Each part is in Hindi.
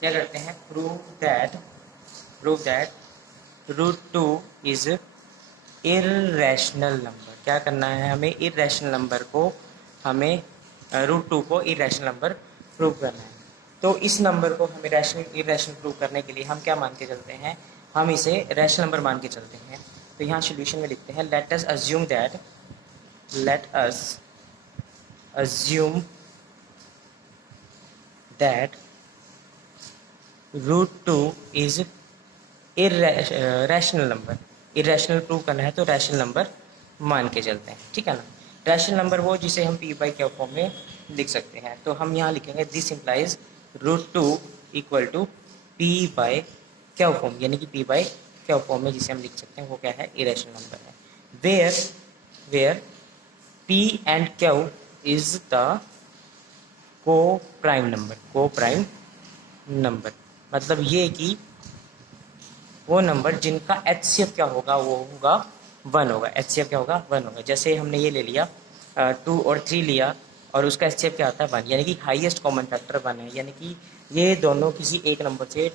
क्या करते हैं, prove that √2 is irrational number. क्या करना है हमें, इर्रेशनल नंबर को हमें √2 को इर्रेशनल नंबर प्रूव करना है। तो इस नंबर को हमें इर्रेशनल प्रूव करने के लिए हम क्या मान के चलते हैं, हम इसे रैशनल नंबर मान के चलते हैं। तो यहाँ सोल्यूशन में लिखते हैं late us assume that √2 is rational number. Irrational prove करना है तो रैशनल नंबर मान के चलते हैं, ठीक है ना। रैशनल नंबर वो जिसे हम p बाई क्यू फॉर्म में लिख सकते हैं। तो हम यहाँ लिखेंगे this implies √2 equal to p by q form, यानी कि p बाई क्यू फॉर्म में जिसे हम लिख सकते हैं वो क्या है, इरेशनल नंबर है। Where p and q is the coprime number, मतलब ये कि वो नंबर जिनका HCF क्या होगा, वो होगा 1 होगा। HCF क्या होगा, 1 होगा। जैसे हमने ये ले लिया 2 और 3 लिया और उसका HCF क्या आता है 1, यानी कि हाईएस्ट कॉमन फैक्टर 1 है, यानी कि ये दोनों किसी एक नंबर से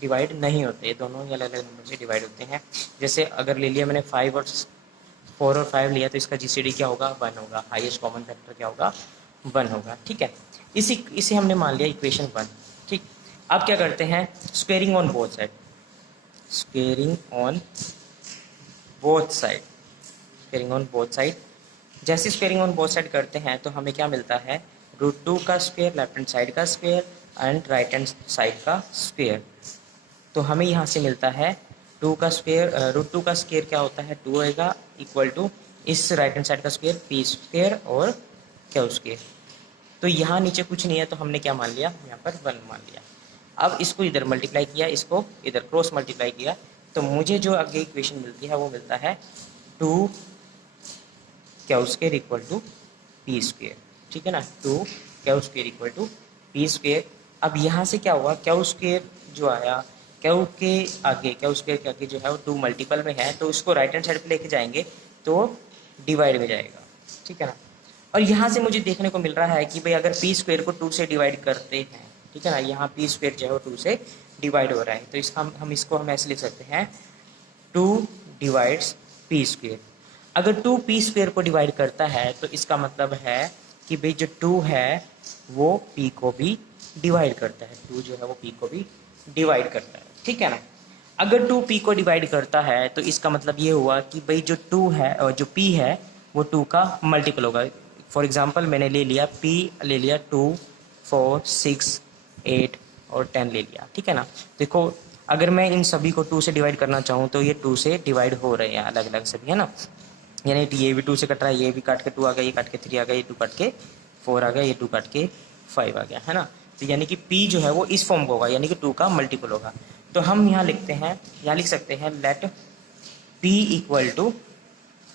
डिवाइड नहीं होते, ये दोनों ही अलग अलग नंबर से डिवाइड होते हैं। जैसे अगर ले लिया मैंने 4 और 5 लिया तो इसका GCD क्या होगा, 1 होगा। हाईएस्ट कॉमन फैक्टर क्या होगा, 1 होगा, ठीक है। इसे हमने मान लिया इक्वेशन 1, ठीक। अब क्या करते हैं, squaring on both side, squaring on both side. जैसे स्क्वेयरिंग ऑन बोथ साइड करते हैं तो हमें क्या मिलता है, √2 का स्क्वेयर, लेफ्ट हैंड साइड का square and right hand side का स्क्वेयर। तो हमें यहाँ से मिलता है 2 का स्क्वेयर, √2 का स्क्वेयर क्या होता है 2 होएगा, इक्वल टू इस राइट हैंड साइड का स्क्वेयर p स्क्वेयर और क्या स्क्वेयर। तो यहाँ नीचे कुछ नहीं है तो हमने क्या मान लिया, यहाँ पर 1 मान लिया। अब इसको इधर मल्टीप्लाई किया, इसको इधर क्रॉस मल्टीप्लाई किया, तो मुझे जो आगे इक्वेशन मिलती है वो मिलता है 2 q square equal to p square, ठीक है ना। 2 q square equal to p square. अब यहाँ से क्या हुआ, क्यू स्क्वेयर जो आया, क्यू स्क्वेयर के आगे जो है वो 2 मल्टीपल में है, तो उसको राइट हैंड साइड पे लेके जाएंगे तो डिवाइड में जाएगा, ठीक है ना। और यहाँ से मुझे देखने को मिल रहा है कि भाई अगर p स्क्वेयर को 2 से डिवाइड करते हैं, ठीक है ना, यहाँ p स्क्वेयर जो है वो 2 से डिवाइड हो रहा है, तो इसका हम इसको ऐसे लिख सकते हैं 2 डिवाइड्स p स्क्वेयर। अगर 2 p स्क्वेयर को डिवाइड करता है तो इसका मतलब है कि भाई जो 2 है वो p को भी डिवाइड करता है, 2 जो है वो p को भी डिवाइड करता है, ठीक है ना। अगर 2 p को डिवाइड करता है तो इसका मतलब ये हुआ कि भाई जो 2 है और जो p है वो 2 का मल्टीपल होगा। फॉर एग्जांपल मैंने ले लिया p, ले लिया 2, 4, 6, 8 और 10 ले लिया, ठीक है ना। देखो अगर मैं इन सभी को 2 से डिवाइड करना चाहूँ तो ये 2 से डिवाइड हो रहे हैं अलग अलग सभी, है ना। यानी ये भी 2 से कट रहा है, ये भी काट के 2 आ गया, ये काट के 3 आ गया, ये 2 काट के 4 आ गया, ये 2 काट के 5 आ गया, है ना। तो यानी कि p जो है वो इस फॉर्म का होगा, यानी कि 2 का मल्टीपल होगा। तो हम यहाँ लिखते हैं, यहाँ लिख सकते हैं let p equal to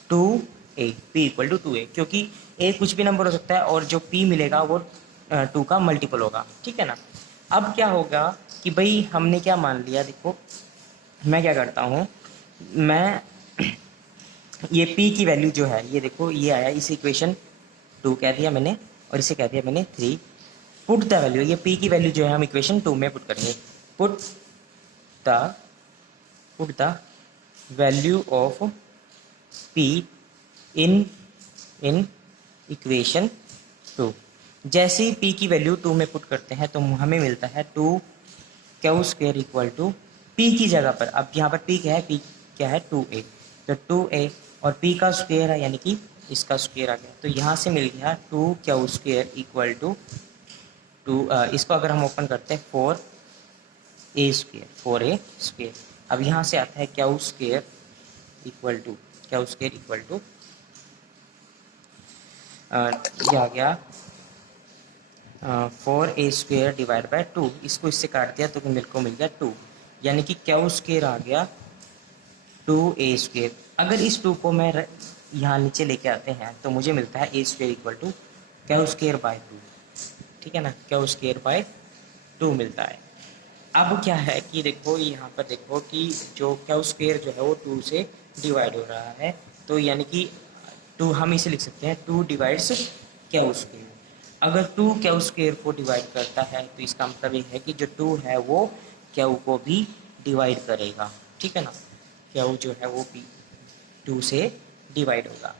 2a, p equal to 2a, क्योंकि a कुछ भी नंबर हो सकता है और जो p मिलेगा वो 2 का मल्टीपल होगा, ठीक है ना। अब क्या होगा कि भाई हमने क्या मान लिया, देखो मैं क्या करता हूँ, मैं ये p की वैल्यू जो है ये देखो ये आया, इस इक्वेशन 2 कह दिया मैंने और इसे कह दिया मैंने 3। पुट द वैल्यू, ये p की वैल्यू जो है हम इक्वेशन 2 में पुट करेंगे। Put the value of p in equation 2। जैसे ही p की वैल्यू 2 में पुट करते हैं तो हमें मिलता है 2 q square equal to p की जगह पर, अब यहाँ पर p क्या है, p क्या है 2a, तो 2a और p का स्क्वेयर है यानी कि इसका स्क्वेयर आ गया, तो यहाँ से मिल गया 2 क्यू स्क्वेयर इक्वल टू 2, इसको अगर हम ओपन करते हैं 4a स्क्वेयर। अब यहाँ से आता है क्यू स्क्वेयर इक्वल टू ये आ गया 4a स्क्वेयर डिवाइड बाय 2, इसको इससे काट दिया तो मेरे को मिल गया 2, यानी कि क्यू स्क्वेयर आ गया 2a स्क्वेयर। अगर इस 2 को मैं यहाँ नीचे लेके आते हैं तो मुझे मिलता है a square equal to q square by 2, ठीक है ना, क्यू स्क्वेयर बाय 2 मिलता है। अब क्या है कि देखो यहाँ पर देखो कि जो क्यू स्क्वेयर जो है वो 2 से डिवाइड हो रहा है, तो यानी कि 2 हम इसे लिख सकते हैं 2 डिवाइड्स क्यू स्क्वेयर। अगर टू क्यू स्क्वेयर को डिवाइड करता है तो इसका मतलब ये है कि जो टू है वो क्यू को भी डिवाइड करेगा, ठीक है ना। क्यू जो है वो भी टू से डिवाइड होगा।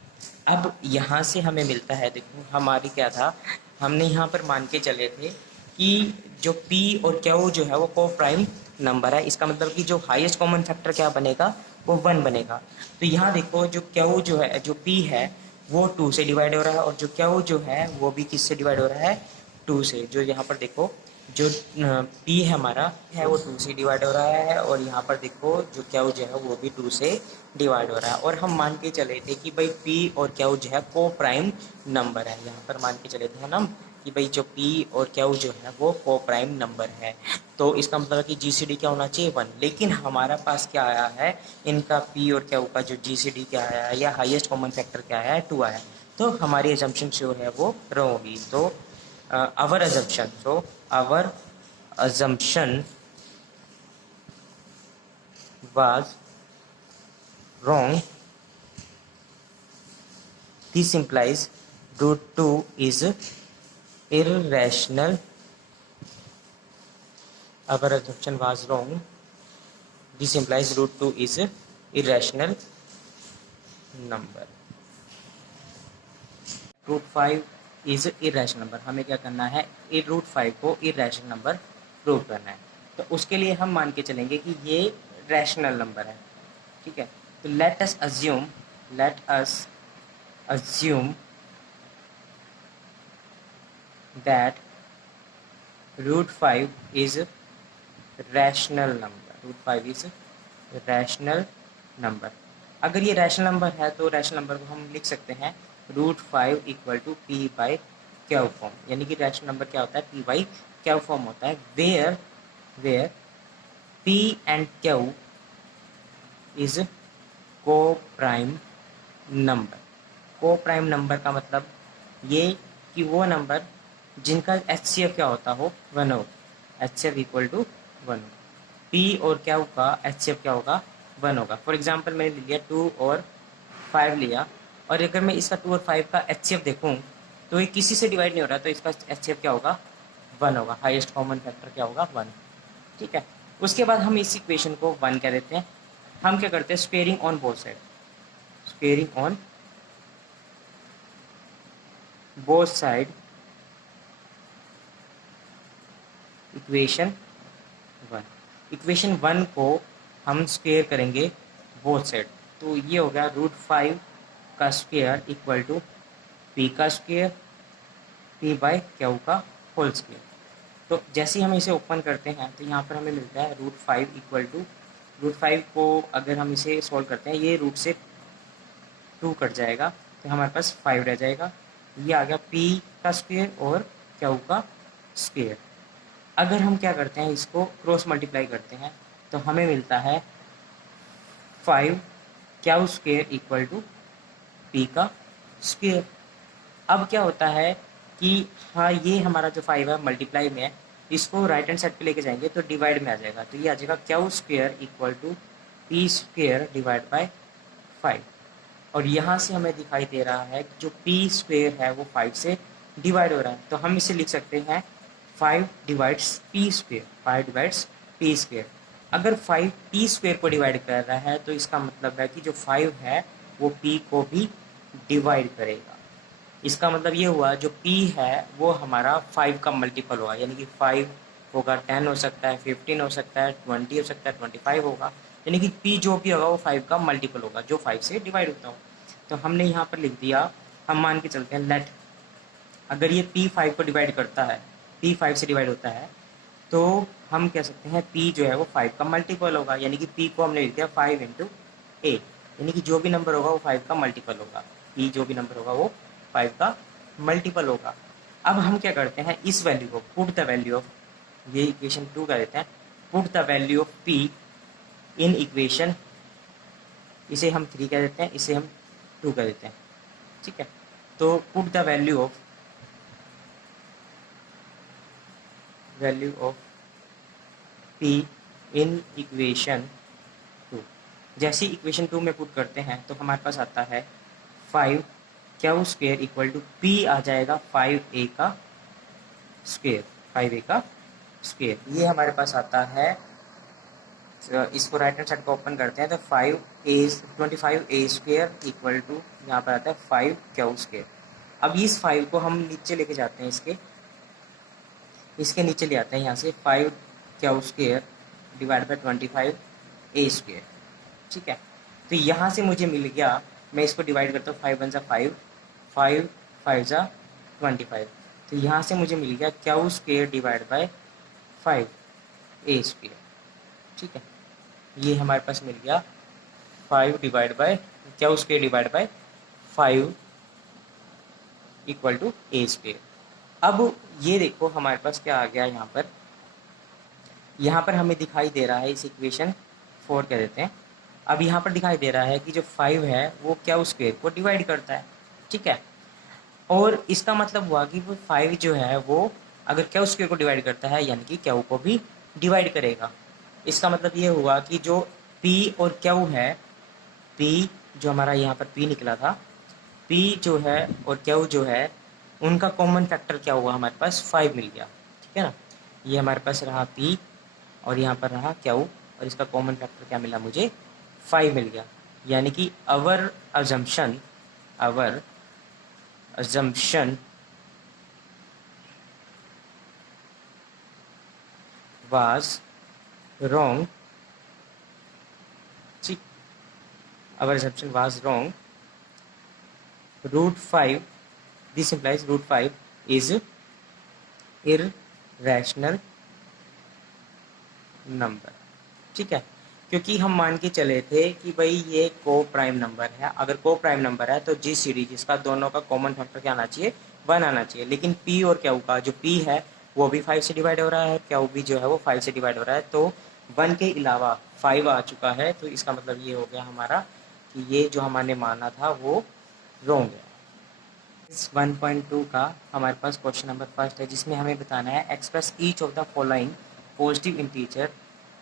अब यहाँ से हमें मिलता है, देखो हमारी क्या था, हमने यहाँ पर मान के चले थे कि जो P और Q जो है वो को प्राइम नंबर है। इसका मतलब कि जो हाईएस्ट कॉमन फैक्टर क्या बनेगा, वो 1 बनेगा। तो यहाँ देखो जो Q जो है, जो P है वो 2 से डिवाइड हो रहा है, और जो Q जो है वो भी किससे डिवाइड हो रहा है, 2 से। जो यहाँ पर देखो जो P है हमारा है वो 2 से डिवाइड हो रहा है, और यहाँ पर देखो जो Q जो है वो भी 2 से डिवाइड हो रहा है। और हम मान के चले थे कि भाई P और Q जो है को प्राइम नंबर है। यहाँ पर मान के चले थे हम कि भाई जो P और Q जो है वो को प्राइम नंबर है। तो इसका मतलब है कि GCD क्या होना चाहिए, 1। लेकिन हमारा पास क्या आया है, इनका P और Q का जो GCD क्या आया है या हाईएस्ट कॉमन फैक्टर क्या आया है, 2 आया है। तो हमारी एजम्पशन जो है वो रॉन्ग होगी। तो our assumption, so our assumption was wrong. This implies root 2 is irrational. Our assumption was wrong. This implies root 2 is irrational number. Root 5 is irrational number. हमें क्या करना है, रूट 5 को इरेशनल नंबर प्रूव करना है। तो उसके लिए हम मान के चलेंगे कि ये रैशनल नंबर है, ठीक है। तो let us assume that root 5 is rational number. Root 5 is rational number. अगर ये रैशनल नंबर है तो रैशनल नंबर को हम लिख सकते हैं root 5 equal to P by q form. यानी कि रैशनल नंबर क्या होता है, P बाई क्यू फॉर्म होता है, where P and Q is coprime number. Coprime number का मतलब ये कि वो नंबर जिनका HCF क्या होता हो, 1 हो। HCF इक्वल टू 1 हो। P और Q का HCF क्या होगा, 1 होगा। फॉर एग्जाम्पल मैंने लिया 2 और 5 लिया, और अगर मैं इसका 2 और 5 का HCF देखूं तो ये किसी से डिवाइड नहीं हो रहा, तो इसका HCF क्या होगा, 1 होगा। हाईएस्ट कॉमन फैक्टर क्या होगा, 1, ठीक है। उसके बाद हम इस इक्वेशन को 1 कह देते हैं। हम क्या करते हैं, sparing on both side, sparing on both side equation 1। Equation 1 को हम स्क्वेयर करेंगे बोथ साइड, तो ये हो गया रूट 5 का स्क्वेयर इक्वल टू P का स्क्वेयर, P बाई Q का होल स्क्वेयर। तो जैसे ही हम इसे ओपन करते हैं तो यहाँ पर हमें मिलता है रूट 5 इक्वल टू, रूट 5 को अगर हम इसे सॉल्व करते हैं, ये रूट से 2 कट जाएगा तो हमारे पास 5 रह जाएगा। ये आ गया P का स्क्वेयर और Q का स्क्वेयर। अगर हम क्या करते हैं, इसको क्रॉस मल्टीप्लाई करते हैं तो हमें मिलता है 5 Q square equal to P का स्क्वेयर। अब क्या होता है कि हाँ, ये हमारा जो 5 है मल्टीप्लाई में है, इसको राइट हैंड साइड पे लेके जाएंगे तो डिवाइड में आ जाएगा। तो ये आ जाएगा Q square equal to P square divide by 5। और यहाँ से हमें दिखाई दे रहा है कि जो P स्क्वेयर है वो 5 से डिवाइड हो रहा है, तो हम इसे लिख सकते हैं 5 divides P square, 5 divides P square. अगर 5 P स्क्वेयर को डिवाइड कर रहा है तो इसका मतलब है कि जो 5 है वो P को भी डिवाइड करेगा। इसका मतलब ये हुआ जो P है वो हमारा 5 का मल्टीपल होगा, यानी कि 5 होगा, 10 हो सकता है, 15 हो सकता है, 20 हो सकता है, 25 होगा। यानी कि P जो भी होगा वो 5 का मल्टीपल होगा जो 5 से डिवाइड होता हो। तो हमने यहाँ पर लिख दिया, हम मान के चलते हैं लेट, अगर ये P 5 को डिवाइड करता है, P 5 से डिवाइड होता है, तो हम कह सकते हैं P जो है वो 5 का मल्टीपल होगा। यानी कि P को हमने लिख दिया 5 इंटू 8, यानी कि जो भी नंबर होगा वो 5 का मल्टीपल होगा। P जो भी नंबर होगा वो 5 का मल्टीपल होगा। अब हम क्या करते हैं, इस वैल्यू को पुट द वैल्यू ऑफ, ये इक्वेशन 2 कर देते हैं, put the value of P in equation, इसे हम 3 कह देते हैं, इसे हम 2 कह देते हैं, ठीक है। तो put the value of P in equation 2। जैसे इक्वेशन 2 में पुट करते हैं तो हमारे पास आता है 5 Q square equal to P आ जाएगा 5A का स्क्वेयर, 5a का स्क्वेयर। ये हमारे पास आता है, इसको राइट हैंड साइड को ओपन करते हैं तो 25a स्क्वेयर इक्वल टू यहाँ पर आता है 5q स्क्वेयर। अब इस 5 को हम नीचे लेके जाते हैं, इसके नीचे ले आते हैं यहाँ से 5q square divide by 25a square. ठीक है, तो यहाँ से मुझे मिल गया, मैं इसको डिवाइड करता हूँ, 5 वन ज़ा 5, 5 5 ज़ा 25, तो यहाँ से मुझे मिल गया q square divide by 5a square. ठीक है, ये हमारे पास मिल गया 5 divide by q square divide by 5 equal to a square. अब ये देखो हमारे पास क्या आ गया, यहाँ पर हमें दिखाई दे रहा है, इस इक्वेशन 4 कह देते हैं। अब यहाँ पर दिखाई दे रहा है कि जो 5 है वो q स्क्वेयर को डिवाइड करता है। ठीक है, और इसका मतलब हुआ कि वो 5 जो है वो अगर q स्क्वेयर को डिवाइड करता है यानी कि q को भी डिवाइड करेगा। इसका मतलब ये हुआ कि जो p और q है, p जो हमारा यहाँ पर p निकला था, p जो है और q जो है, उनका कॉमन फैक्टर क्या हुआ, हमारे पास 5 मिल गया। ठीक है ना, ये हमारे पास रहा p और यहाँ पर रहा q, और इसका कॉमन फैक्टर क्या मिला मुझे, 5 मिल गया। यानी कि अवर अजम्पशन was wrong। ठीक, our assumption was wrong। root 5, this implies root 5 is irrational number। ठीक है, क्योंकि हम मान के चले थे कि भाई ये को प्राइम नंबर है, अगर को प्राइम नंबर है तो जीसीडी जिसका दोनों का कॉमन फैक्टर क्या आना चाहिए, 1 आना चाहिए। लेकिन पी और क्यू का जो पी है वो भी 5 से डिवाइड हो रहा है, क्यू भी जो है वो 5 से डिवाइड हो रहा है, तो 1 के अलावा 5 आ चुका है। तो इसका मतलब ये हो गया हमारा कि ये जो हमने माना था वो रॉन्ग है। इस 1.2 का हमारे पास क्वेश्चन नंबर फर्स्ट है, जिसमें हमें बताना है express each of the following positive integer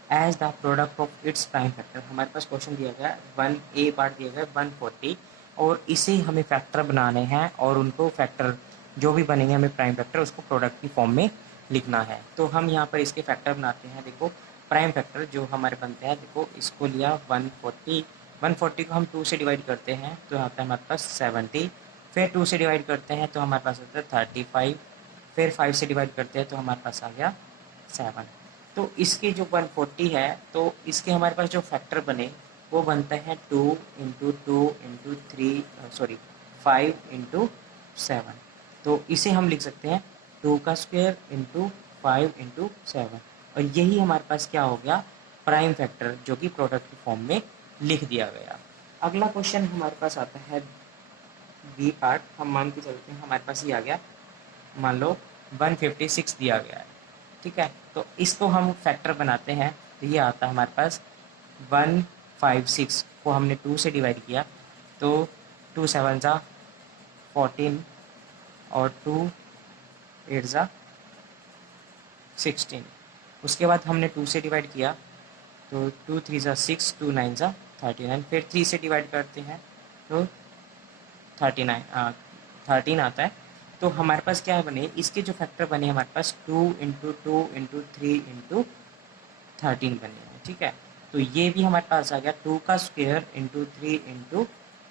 as the product of its prime factor. हमारे पास क्वेश्चन दिया गया 1a पार्ट दिया गया 140, और इसे हमें फैक्टर बनाने हैं और उनको फैक्टर जो भी बनेंगे हमें प्राइम फैक्टर उसको प्रोडक्ट की फॉर्म में लिखना है। तो हम यहाँ पर इसके फैक्टर बनाते हैं। देखो प्राइम फैक्टर जो हमारे बनते हैं, देखो इसको लिया 140 को हम 2 से डिवाइड करते हैं तो आता है हमारे पास 70, फिर 2 से डिवाइड करते हैं तो हमारे पास आता है 35, फिर 5 से डिवाइड करते हैं तो हमारे पास आ गया 7। तो इसके जो 140 है तो इसके हमारे पास जो फैक्टर बने वो बनते हैं 2 इंटू 2 इंटू 5 इंटू 7। तो इसे हम लिख सकते हैं 2 का स्क्वायर इंटू 5 इंटू 7, और यही हमारे पास क्या हो गया, प्राइम फैक्टर, जो कि प्रोडक्ट की फॉर्म में लिख दिया गया। अगला क्वेश्चन हमारे पास आता है बी पार्ट। हम मान के चलते हैं हमारे पास ये आ गया, मान लो 156 दिया गया है। ठीक है, तो इसको हम फैक्टर बनाते हैं तो ये आता है हमारे पास 156 को हमने 2 से डिवाइड किया तो 2 7 ज़ा 14 और 2 8 ज़ा 16। उसके बाद हमने 2 से डिवाइड किया तो 2 3 ज़ा 6, 2 9 ज़ा 39, फिर 3 से डिवाइड करते हैं तो 13 आता है। तो हमारे पास क्या बने, इसके जो फैक्टर बने हमारे पास 2 इंटू 2 इंटू 3 इंटू 13 बने हैं। ठीक है, तो ये भी हमारे पास आ गया 2 का स्क्वायर इंटू 3 इंटू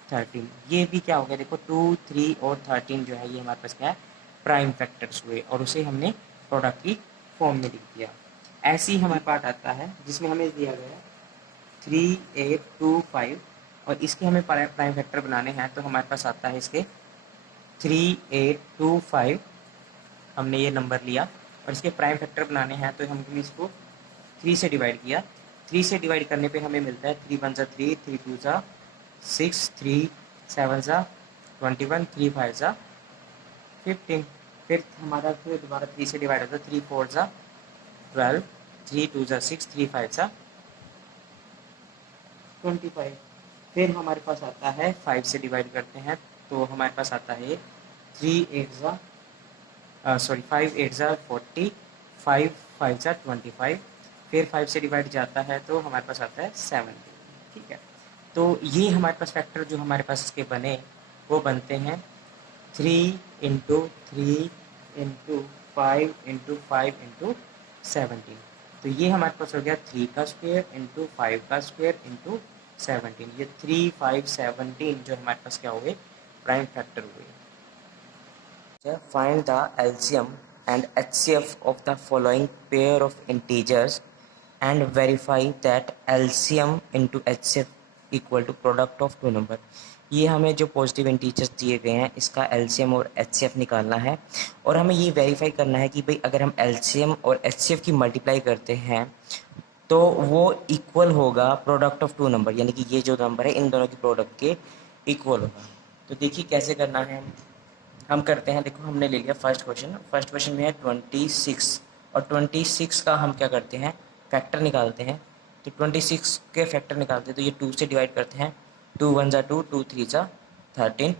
13। ये भी क्या हो गया, देखो 2 3 और 13 जो है ये हमारे पास क्या है, प्राइम फैक्टर्स हुए, और उसे हमने प्रोडक्ट की फॉर्म में लिख दिया। ऐसे ही हमारे पार्ट आता है जिसमें हमें दिया गया 3 8 2 5, और इसके हमें प्राइम फैक्टर बनाने हैं तो हमारे पास आता है इसके 3 8 2 5। हमने ये नंबर लिया और इसके प्राइम फैक्टर बनाने हैं तो हमने इसको 3 से डिवाइड किया। 3 से डिवाइड करने पे हमें मिलता है 3 1 ज़ा 3, 3 2 ज़ा 6, 3 7 ज़ा 21, 3 5 ज़ा 15। फिर हमारा फिर दोबारा 3 से डिवाइड होता है, 3 4 ज़ा 12, 3 2 ज़ा 6, 3 5 ज़ा 25। फिर हमारे पास आता है 5 से डिवाइड करते हैं तो हमारे पास आता है 5 8 ज़ा 40, 5 5 ज़ा 25। फिर 5 से डिवाइड जाता है तो हमारे पास आता है 70। ठीक है, तो ये हमारे पास फैक्टर जो हमारे पास इसके बने वो बनते हैं 3 इंटू 3 इंटू 5 × 5 × 17। तो ये हमारे पास हो गया 3 का स्क्वायर इंटू 5 का स्क्वायर इंटू 17। ये 3, 5, 17 जो हमारे पास क्या हुए, प्राइम फैक्टर हुए। Find the LCM and HCF of the following pair of integers and verify that LCM into HCF equal to product of two number। ये हमें जो पॉजिटिव इंटीजर्स दिए गए हैं इसका LCM और HCF निकालना है, और हमें ये वेरीफाई करना है कि भाई अगर हम LCM और HCF की मल्टीप्लाई करते हैं तो वो इक्वल होगा प्रोडक्ट ऑफ टू नंबर, यानी कि ये जो नंबर है इन दोनों की प्रोडक्ट के इक्वल होगा। तो देखिए कैसे करना है, हम करते हैं। देखो हमने ले लिया फर्स्ट क्वेश्चन में है 26, और 26 का हम क्या करते हैं, फैक्टर निकालते हैं। तो 26 के फैक्टर निकालते हैं तो ये 2 से डिवाइड करते हैं, 2 1 ज़ा 2, 2 3 ज़ा 13,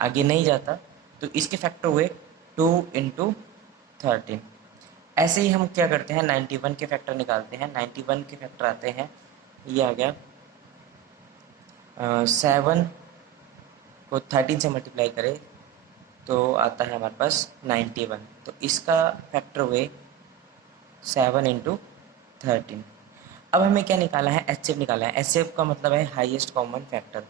आगे नहीं जाता। तो इसके फैक्टर हुए 2 × 13। ऐसे ही हम क्या करते हैं, 91 के फैक्टर निकालते हैं। 91 के फैक्टर आते हैं, ये आ गया 7 को 13 से मल्टीप्लाई करें तो आता है हमारे पास 91। तो इसका फैक्टर हुए 7 × 13। अब हमें क्या निकाला है, HCF निकाला है। HCF का मतलब है हाईएस्ट कॉमन फैक्टर,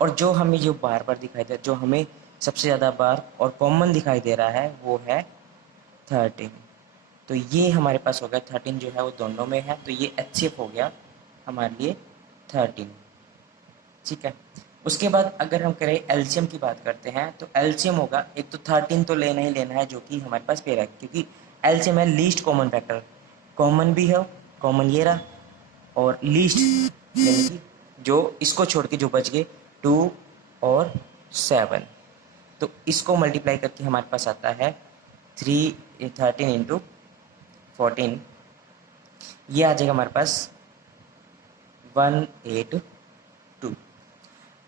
और जो हमें जो बार बार दिखाई दे, जो हमें सबसे ज़्यादा बार और कॉमन दिखाई दे रहा है वो है 13। तो ये हमारे पास हो गया 13 जो है वो दोनों में है, तो ये HCF हो गया हमारे लिए 13। ठीक है। उसके बाद अगर हम करें एलसीएम की बात करते हैं तो एलसीएम होगा, एक तो 13 तो लेना ही लेना है जो कि हमारे पास पेयर है, क्योंकि एलसीएम है लीस्ट कॉमन फैक्टर। कॉमन भी है, कॉमन ये रहा, और लीस्ट यानी कि जो इसको छोड़ के जो बच गए 2 और 7, तो इसको मल्टीप्लाई करके हमारे पास आता है 13 × 14, ये आ जाएगा हमारे पास 182।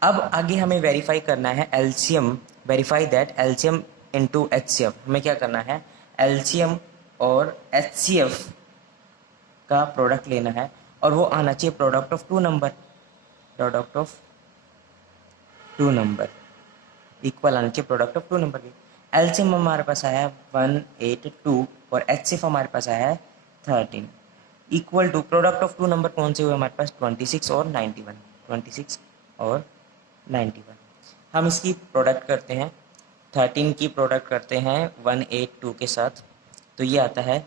अब आगे हमें वेरीफाई करना है LCM, verify that LCM into HCF. हमें क्या करना है, एलसीएम और एचसीएफ का प्रोडक्ट लेना है, और वो आना चाहिए product of two number, product of two number equal आना चाहिए प्रोडक्ट ऑफ टू नंबर की। एलसीएम हमारे पास आया है 182 और एचसीएफ हमारे पास आया है 13, equal to product of two number कौन से हुए हमारे पास 26 और 91, 26 और 91। हम इसकी प्रोडक्ट करते हैं, 13 की प्रोडक्ट करते हैं 182 के साथ, तो ये आता है,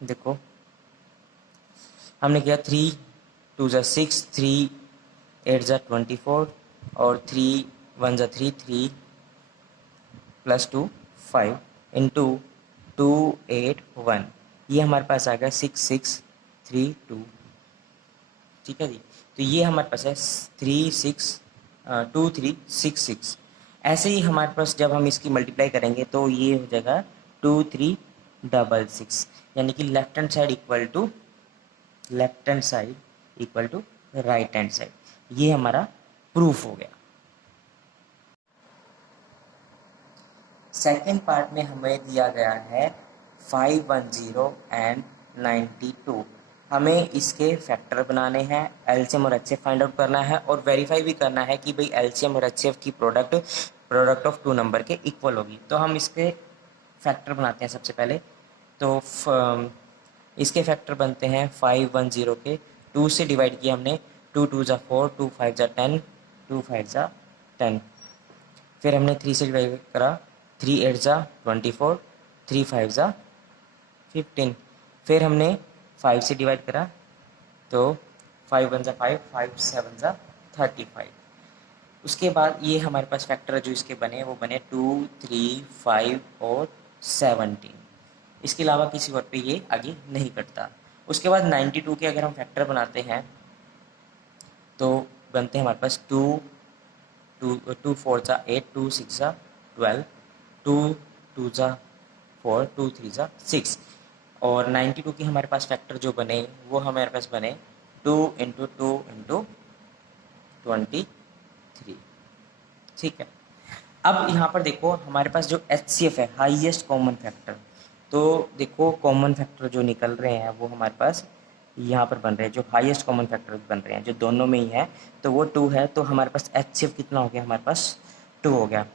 देखो हमने किया 3 2 ज़ा 6, 3 8 ज़ा 24, और 3 1 ज़ा 3, 3 + 2 5 इंटू 281, ये हमारे पास आ गया 6632। ठीक है जी। तो ये हमारे पास है 2366। ऐसे ही हमारे पास जब हम इसकी मल्टीप्लाई करेंगे तो ये हो जाएगा 2366, यानी कि left hand side equal to right hand side. ये हमारा प्रूफ हो गया। सेकेंड पार्ट में हमें दिया गया है 510 एंड 92। हमें इसके फैक्टर बनाने हैं, एलसीएम और एचसीएफ फाइंड आउट करना है, और वेरीफाई भी करना है कि भाई एलसीएम और एचसीएफ की प्रोडक्ट ऑफ टू नंबर के इक्वल होगी। तो हम इसके फैक्टर बनाते हैं सबसे पहले। तो इसके फैक्टर बनते हैं 510 के, 2 से डिवाइड किया हमने, 2 2 ज़ा 4, 2 5 ज़ा 10, 2 5 ज़ा 10। फिर हमने 3 से डिवाइड करा, 3 8 ज़ा 24, 3 5 ज़ा 15। फिर हमने 5 से डिवाइड करा तो 5 1 ज़ा 5, 5 7 ज़ा 35। उसके बाद ये हमारे पास फैक्टर जो इसके बने वो बने 2 3 5 और 17। इसके अलावा किसी और पे ये आगे नहीं कटता। उसके बाद 92 के अगर हम फैक्टर बनाते हैं तो बनते हैं हमारे पास 2 4 ज़ा 8, 2 6 ज़ा 12, 2 2 ज़ा 4, 2 3 ज़ा 6। और 92 के हमारे पास फैक्टर जो बने वो हमारे पास बने 2 × 2 × 23। ठीक है। अब यहाँ पर देखो हमारे पास जो HCF है, हाईएस्ट कॉमन फैक्टर, तो देखो कॉमन फैक्टर जो निकल रहे हैं वो हमारे पास यहाँ पर बन रहे हैं, जो हाईएस्ट कॉमन फैक्टर बन रहे हैं जो दोनों में ही है, तो वो 2 है। तो हमारे पास HCF कितना हो गया, हमारे पास 2 हो गया।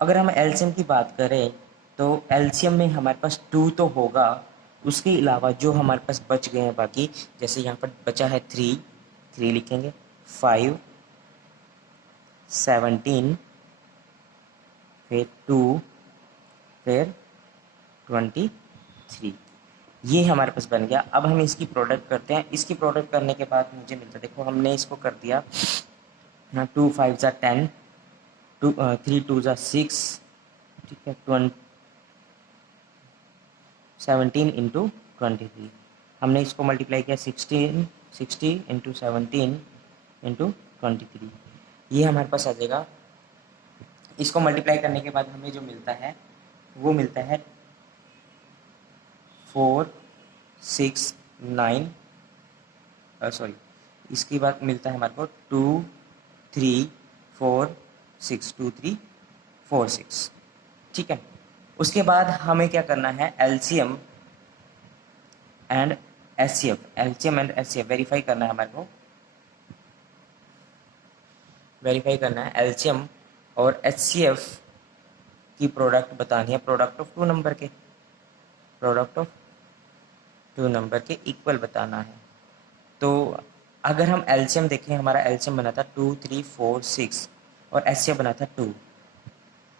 अगर हम एलसीएम की बात करें तो एलसीएम में हमारे पास 2 तो होगा, उसके अलावा जो हमारे पास बच गए हैं बाकी, जैसे यहाँ पर बचा है 3 लिखेंगे, 5, 17, फिर 2, फिर 23, ये हमारे पास बन गया। अब हम इसकी प्रोडक्ट करते हैं। इसकी प्रोडक्ट करने के बाद मुझे मिलता है, देखो हमने इसको कर दिया, 2 5 ज़ा 10, 3 2 ज़ा 6, ठीक है, 17 इंटू 23, हमने इसको मल्टीप्लाई किया 60 इंटू 17 इंटू 23, ये हमारे पास आ जाएगा। इसको मल्टीप्लाई करने के बाद हमें जो मिलता है वो मिलता है 4 6 9, सॉरी, इसके बाद मिलता है हमारे को 2 3 4 6, 2 3 4 6, ठीक है। उसके बाद हमें क्या करना है, एलसीएम एंड एचसीएफ वेरीफाई करना है हमारे को, वेरीफाई करना है एलसीएम और एचसीएफ की प्रोडक्ट बतानी है, प्रोडक्ट ऑफ 2 नंबर के इक्वल बताना है। तो अगर हम एलसीएम देखें, हमारा एलसीएम बना था 2 3 4 6 और एचसीएफ बना था 2,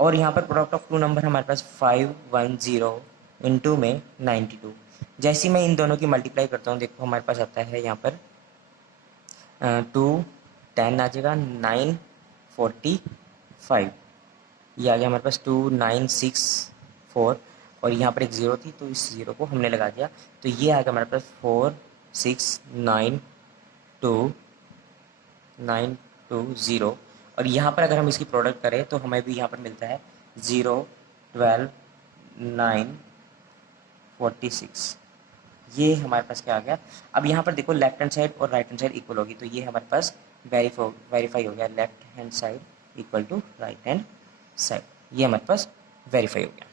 और यहाँ पर प्रोडक्ट ऑफ 2 नंबर हमारे पास 5 1 0 इंटू में 92। जैसे मैं इन दोनों की मल्टीप्लाई करता हूँ, देखो हमारे पास आता है यहाँ पर 2 10 आ जाएगा, 9 45, ये आ गया हमारे पास 2 9 6 4, और यहाँ पर एक ज़ीरो थी तो इस ज़ीरो को हमने लगा दिया, तो ये आ गया हमारे पास 4 6 9 2 9 2 0, और यहाँ पर अगर हम इसकी प्रोडक्ट करें तो हमें भी यहाँ पर मिलता है 0 12 9 46, ये हमारे पास क्या आ गया। अब यहाँ पर देखो लेफ्ट हैंड साइड और राइट हैंड साइड इक्वल होगी, तो ये हमारे पास वेरीफाई हो गया, left hand side equal to right hand side, ये हमारे पास वेरीफाई हो गया।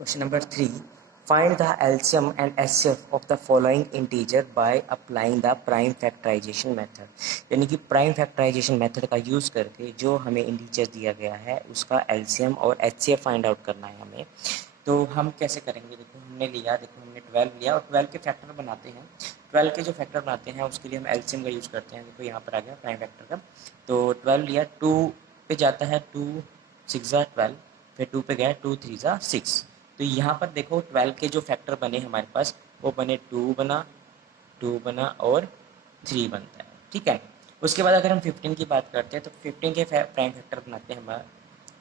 Question number 3, find the LCM and HCF of the following integer by applying the prime factorisation method, यानी कि प्राइम फैक्टराइजेशन मेथड का यूज़ करके जो हमें इंटीजर दिया गया है उसका एलसीएम और एचसीएफ फाइंड आउट करना है हमें। तो हम कैसे करेंगे, देखो हमने लिया, देखो हमने 12 लिया और 12 के फैक्टर बनाते हैं, 12 के जो फैक्टर बनाते हैं उसके लिए हम एलसीएम का यूज़ करते हैं। देखो यहाँ पर आ गया प्राइम फैक्टर का, तो 12 लिया, 2 पे जाता है, 2 6 ज़ा 12, फिर 2 पे गया 2 3 ज़ा 6, तो यहाँ पर देखो 12 के जो फैक्टर बने हमारे पास वो बने 2 बना और 3 बनता है, ठीक है। उसके बाद अगर हम 15 की बात करते हैं तो 15 के प्राइम फैक्टर बनाते हैं हमारा,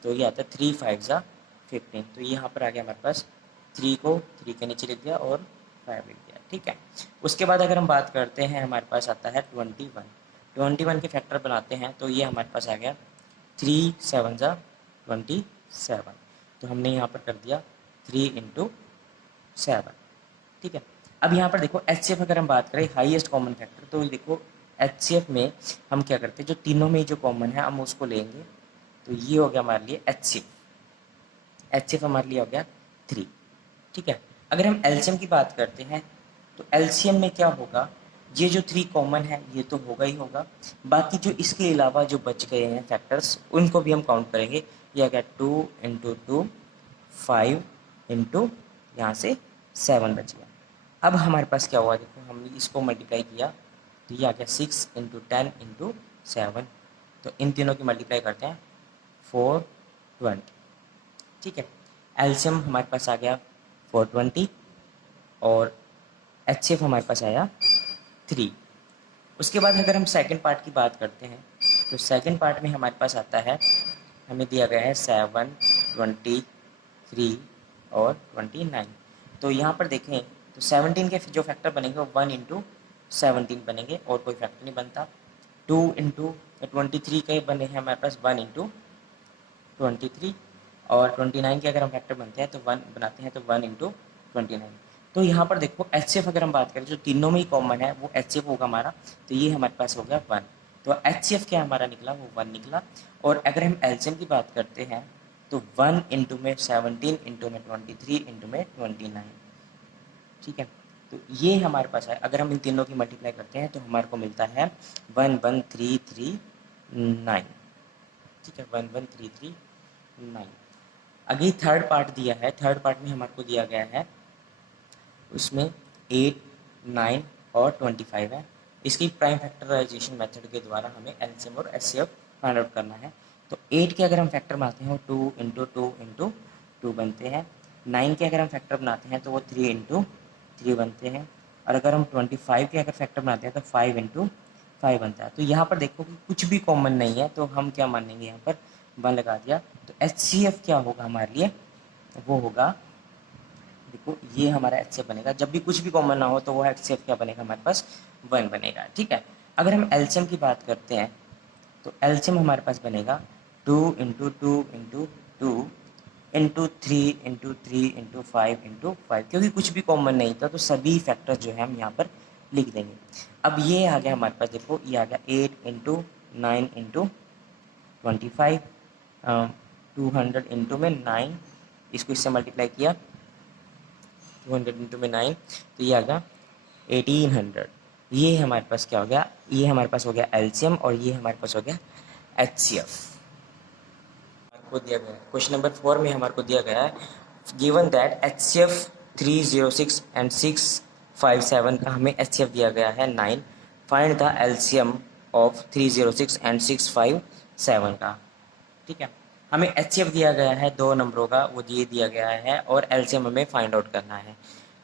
तो ये आता है 3 5 ज़ा 15, तो यहाँ पर आ गया हमारे पास 3 को 3 के नीचे लिख दिया और 5 लिख दिया, ठीक है। उसके बाद अगर हम बात करते हैं हमारे पास आता है 21 के फैक्टर बनाते हैं, तो ये हमारे पास आ गया 3 7 ज़ा 27, तो हमने यहाँ पर कर दिया 3 इंटू 7, ठीक है। अब यहाँ पर देखो एचसीएफ अगर हम बात करें हाईएस्ट कॉमन फैक्टर, तो देखो एचसीएफ में हम क्या करते हैं, जो तीनों में जो कॉमन है हम उसको लेंगे, तो ये हो गया हमारे लिए एचसीएफ हमारे लिए हो गया 3, ठीक है। अगर हम एलसीएम की बात करते हैं तो एलसीएम में क्या होगा, ये जो 3 कॉमन है ये तो होगा ही होगा, बाकी जो इसके अलावा जो बच गए हैं फैक्टर्स उनको भी हम काउंट करेंगे। ये आ गया 2 इंटू 2 5 इंटू यहाँ से 7 बच गया। अब हमारे पास क्या हुआ, देखो हमने इसको मल्टीप्लाई किया तो ये आ गया 6 इंटू 10 इंटू 7, तो इन तीनों की मल्टीप्लाई करते हैं 420, ठीक है। एलसीएम हमारे पास आ गया 420 और एचसीएफ हमारे पास आया 3। उसके बाद अगर हम सेकंड पार्ट की बात करते हैं तो सेकंड पार्ट में हमारे पास आता है, हमें दिया गया है 7 23 और 29, तो यहाँ पर देखें तो 17 के जो फैक्टर बनेंगे वो 1 इंटू 17 बनेंगे और कोई फैक्टर नहीं बनता। 2 इंटू 23 के बने हैं हमारे पास 1 इंटू 23, और 29 के अगर हम फैक्टर बनते हैं तो 1 बनाते हैं तो 1 इंटू 29। तो यहाँ पर देखो एचसीएफ अगर हम बात करें जो तीनों में ही कॉमन है वो एचसीएफ होगा हमारा, तो ये हमारे पास हो गया 1, तो एचसीएफ क्या हमारा निकला, वो 1 निकला। और अगर हम एलसीएम की बात करते हैं तो 1 इंटू में 17 इंटू में 23 इंटू में 29, ठीक है। तो ये हमारे पास है, अगर हम इन तीनों की मल्टीप्लाई करते हैं तो हमारे को मिलता है 113339, ठीक है, 113339, 9। अभी थर्ड पार्ट दिया है, थर्ड पार्ट में हमारे को दिया गया है उसमें 8, 9 और 25 है। इसकी प्राइम फैक्टराइजेशन मेथड के द्वारा हमें एलसीएम और एचसीएफ फाइंड आउट करना है। तो 8 के अगर हम फैक्टर बनाते हैं वो 2 इंटू 2 इंटू 2 बनते हैं। 9 के अगर हम फैक्टर बनाते हैं तो वो 3 इंटू 3 बनते हैं। और अगर हम 25 के अगर फैक्टर बनाते हैं तो 5 इंटू 5 बनता है। तो यहाँ पर देखो कि कुछ भी कॉमन नहीं है, तो हम क्या मानेंगे, यहाँ पर 1 लगा दिया। तो एचसीएफ क्या होगा हमारे लिए, वो होगा, देखो ये हमारा एचसीएफ बनेगा। जब भी कुछ भी कॉमन ना हो तो वो एचसीएफ क्या बनेगा, हमारे पास 1 बनेगा। ठीक है। अगर हम एलसीएम की बात करते हैं तो एलसीएम हमारे पास बनेगा 2 into 2 into 2 into 3 into 3 into 5 into 5, क्योंकि कुछ भी कॉमन नहीं था तो सभी फैक्टर्स जो है हम यहाँ पर लिख देंगे। अब ये आ गया हमारे पास, देखो ये आ गया 8 इंटू 9 इंटू 25, 200 इंटू में 9, इसको इससे मल्टीप्लाई किया 200 इंटू में 9, तो ये आ गया 1800। ये हमारे पास क्या हो गया, ये हमारे पास हो गया एलसीएम और ये हमारे पास हो गया एचसीएफ। को दिया गया है क्वेश्चन नंबर 4 में हमारे को दिया गया है, गिवन दैट एचसीएफ 306 एंड 657 का हमें एचसीएफ दिया गया है 9, find the LCM of 306 and 657 का। ठीक है, हमें एचसीएफ दिया गया है 2 नंबरों का, वो ये दिया गया है, और एलसीएम हमें फाइंड आउट करना है।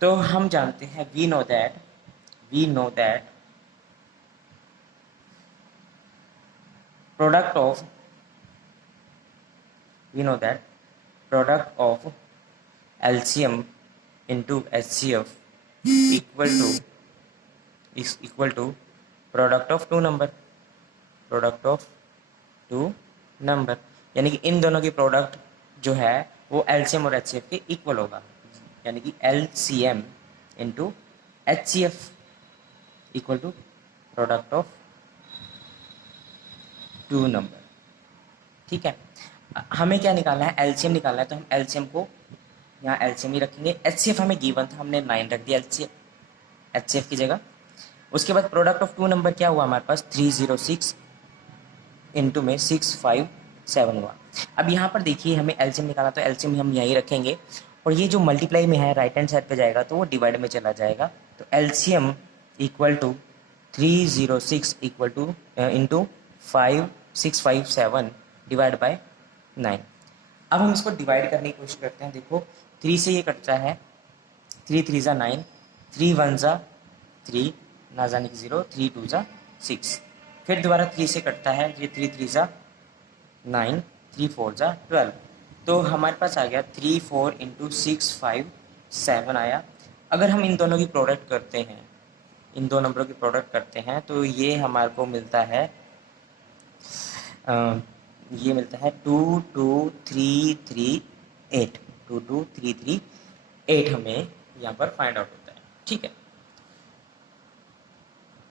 तो हम जानते हैं, we know that product of product of LCM into HCF equal to product of two number, यानी कि इन दोनों की प्रोडक्ट जो है वो LCM और HCF के इक्वल होगा, यानी कि LCM into HCF equal to product of 2 number. ठीक है, हमें क्या निकालना है, LCM निकालना है, तो हम LCM को यहाँ LCM ही रखेंगे। HCF हमें गिवन था, हमने 9 रख दिया HCF की जगह। उसके बाद प्रोडक्ट ऑफ 2 नंबर क्या हुआ हमारे पास, 306 इंटू में 657 हुआ। अब यहाँ पर देखिए हमें LCM निकाला, तो LCM हम यहीं रखेंगे, और ये जो मल्टीप्लाई में है राइट हैंड साइड पे जाएगा तो वो डिवाइड में चला जाएगा। तो LCM equal to 306 equal to into 5657 divide by 9। अब हम इसको डिवाइड करने की कोशिश करते हैं। देखो 3 से ये कटता है, 3 3 ज़ा 9, 3 1 ज़ा 3, ना जाने की 0, 3 2 ज़ा 6, फिर दोबारा 3 से कटता है, ये 3 3 ज़ा 9, 3 4 ज़ा 12। तो हमारे पास आ गया 3 4 इंटू 6 5 7 आया। अगर हम इन दोनों की प्रोडक्ट करते हैं, इन दो नंबरों की प्रोडक्ट करते हैं, तो ये हमारे को मिलता है ये मिलता है 2233 8, 2233 8 हमें यहाँ पर फाइंड आउट होता है। ठीक है,